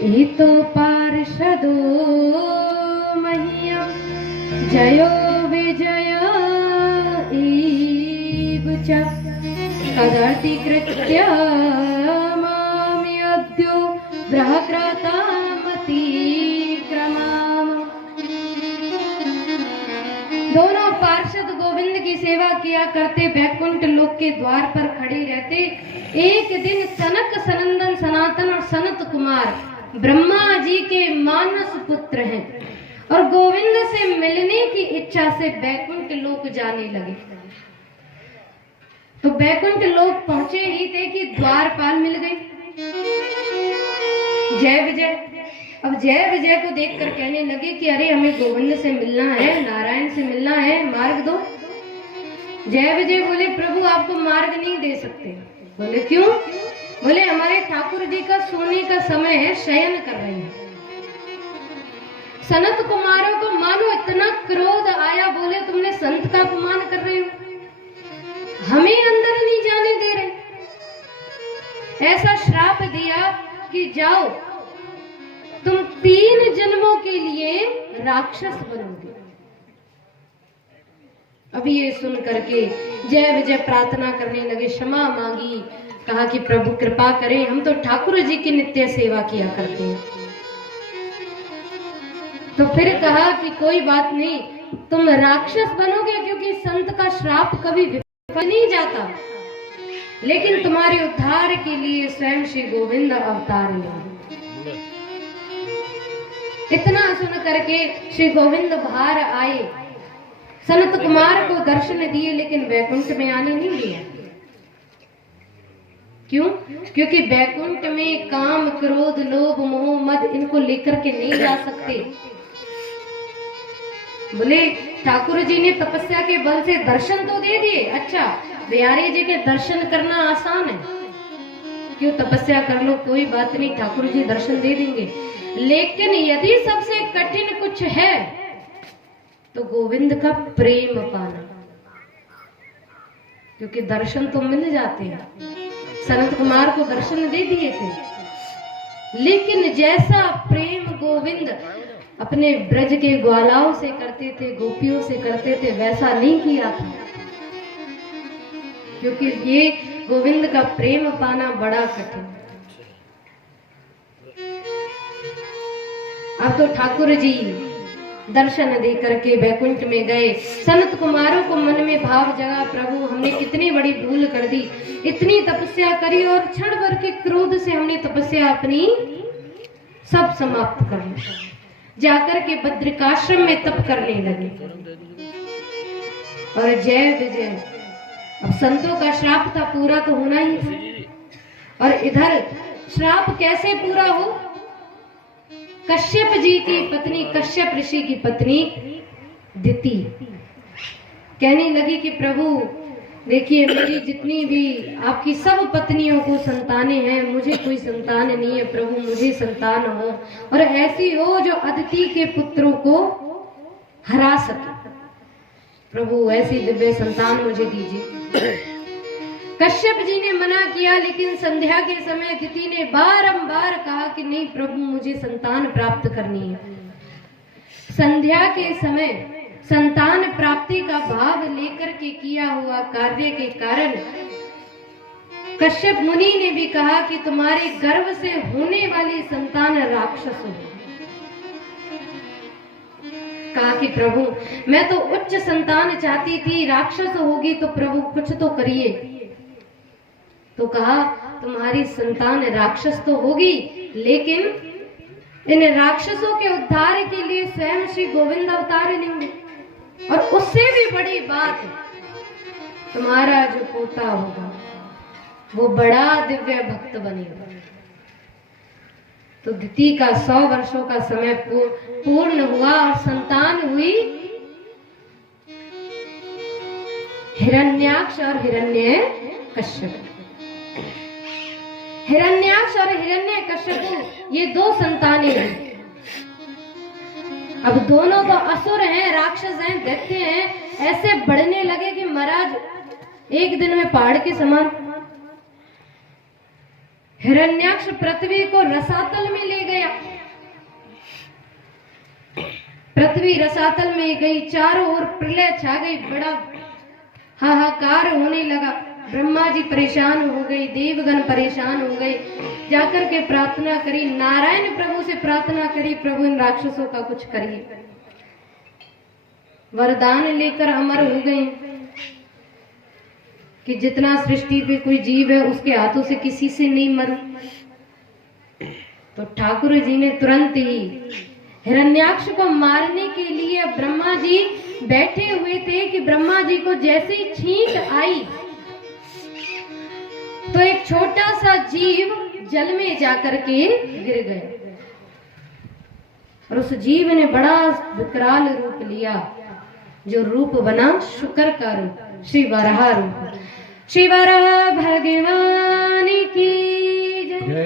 हितो पार्षदो मह्यं जयो विजय इव च कदतिकृत्य माम्यद्यो ग्रहकृतामतिक्रमाम। दोनों पार्षद गोविंद की सेवा किया करते, बैकुंठ लोक के द्वार पर खड़े रहते। एक दिन सनक सनंदन सनातन और सनत कुमार ब्रह्मा जी के मानस पुत्र हैं और गोविंद से मिलने की इच्छा से बैकुंठ लोक जाने लगे। तो बैकुंठ लोक पहुंचे ही थे कि द्वारपाल मिल गई। जय विजय। अब जय विजय को देखकर कहने लगे कि अरे हमें गोविंद से मिलना है, नारायण से मिलना है, मार्ग दो। जय विजय बोले प्रभु आपको मार्ग नहीं दे सकते। बोले क्यों? बोले हमारे ठाकुर जी का सोने का समय है, शयन कर रहे हैं। सनत कुमारों को मानो इतना क्रोध आया, बोले तुमने संत का अपमान कर रहे हो, हमें अंदर नहीं जाने दे रहे। ऐसा श्राप दिया कि जाओ तुम 3 जन्मों के लिए राक्षस बनोगे। अब ये सुन करके जय विजय प्रार्थना करने लगे, क्षमा मांगी, कहा कि प्रभु कृपा करें, हम तो ठाकुर जी की नित्य सेवा किया करते हैं। तो फिर कहा कि कोई बात नहीं, तुम राक्षस बनोगे क्योंकि संत का श्राप कभी विफल नहीं जाता, लेकिन तुम्हारे उद्धार के लिए स्वयं श्री गोविंद अवतार लेंगे। इतना सुन करके श्री गोविंद बाहर आए, सनत कुमार को दर्शन दिए, लेकिन वैकुंठ में आने नहीं दिया। क्यों? क्योंकि वैकुंठ में काम, क्रोध, लोभ, मोह, मद इनको लेकर के नहीं जा सकते। बोले ठाकुर जी ने तपस्या के बल से दर्शन तो दे दिए, अच्छा बिहारी जी के दर्शन करना आसान है, क्यों तपस्या कर लो, कोई बात नहीं, ठाकुर जी दर्शन दे देंगे। लेकिन यदि सबसे कठिन कुछ है तो गोविंद का प्रेम पाना, क्योंकि दर्शन तो मिल जाते हैं। सनत कुमार को दर्शन दे दिए थे, लेकिन जैसा प्रेम गोविंद अपने ब्रज के ग्वालाओं से करते थे, गोपियों से करते थे, वैसा नहीं किया था। क्योंकि ये गोविंद का प्रेम पाना बड़ा कठिन। अब तो ठाकुर जी दर्शन दे करके बैकुंठ में गए। सनत कुमारों को मन में भाव जगा, प्रभु हमने कितनी बड़ी भूल कर दी, इतनी तपस्या करी और क्षण भर के क्रोध से हमने तपस्या अपनी सब समाप्त कर ली। जाकर के बद्रिकाश्रम में तप करने लगे। और जय विजय, अब संतों का श्राप था, पूरा तो होना ही था। और इधर श्राप कैसे पूरा हो? कश्यप जी की पत्नी, कश्यप ऋषि की पत्नी दिति कहने लगी कि प्रभु देखिए, मेरी जितनी भी आपकी सब पत्नियों को संतानें हैं, मुझे कोई संतान नहीं है, प्रभु मुझे संतान हो, और ऐसी हो जो अदिति के पुत्रों को हरा सके। प्रभु ऐसी दिव्य संतान मुझे दीजिए। कश्यप जी ने मना किया, लेकिन संध्या के समय दिति ने बारंबार कहा कि नहीं प्रभु मुझे संतान प्राप्त करनी है। संध्या के समय संतान प्राप्ति का भाव लेकर के किया हुआ कार्य के कारण कश्यप मुनि ने भी कहा कि तुम्हारे गर्भ से होने वाली संतान राक्षस हो। कहा कि प्रभु मैं तो उच्च संतान चाहती थी, राक्षस होगी तो प्रभु कुछ तो करिए। तो कहा तुम्हारी संतान राक्षस तो होगी, लेकिन इन राक्षसों के उद्धार के लिए स्वयं श्री गोविंद अवतार लेंगे, और उससे भी बड़ी बात, तुम्हारा जो पोता होगा वो बड़ा दिव्य भक्त बनेगा। तो दिति का 100 वर्षों का समय पूर्ण हुआ और संतान हुई हिरण्याक्ष और हिरण्यकश्यप। हिरण्याक्ष और हिरण्यकश्यप ये 2 संतानें हैं। अब दोनों तो असुर हैं, राक्षस हैं, दैत्य हैं, ऐसे बढ़ने लगे कि महाराज एक दिन में पहाड़ के समान। हिरण्याक्ष पृथ्वी को रसातल में ले गया, पृथ्वी रसातल में गई, चारों ओर प्रलय छा गई, बड़ा हाहाकार होने लगा। ब्रह्मा जी परेशान हो गए, देवगण परेशान हो गए, जाकर के प्रार्थना करी, नारायण प्रभु से प्रार्थना करी, प्रभु इन राक्षसों का कुछ करिए। वरदान लेकर अमर हो गए कि जितना सृष्टि पे कोई जीव है उसके हाथों से किसी से नहीं मरू। तो ठाकुर जी ने तुरंत ही हिरण्याक्ष को मारने के लिए, ब्रह्मा जी बैठे हुए थे कि ब्रह्मा जी को जैसे ही छींक आई तो एक छोटा सा जीव जल में जाकर के गिर गए और उस जीव ने बड़ा विकराल रूप लिया, जो रूप बना शुक्र का रूप, श्री वराह रूप। श्री वराह भगवान की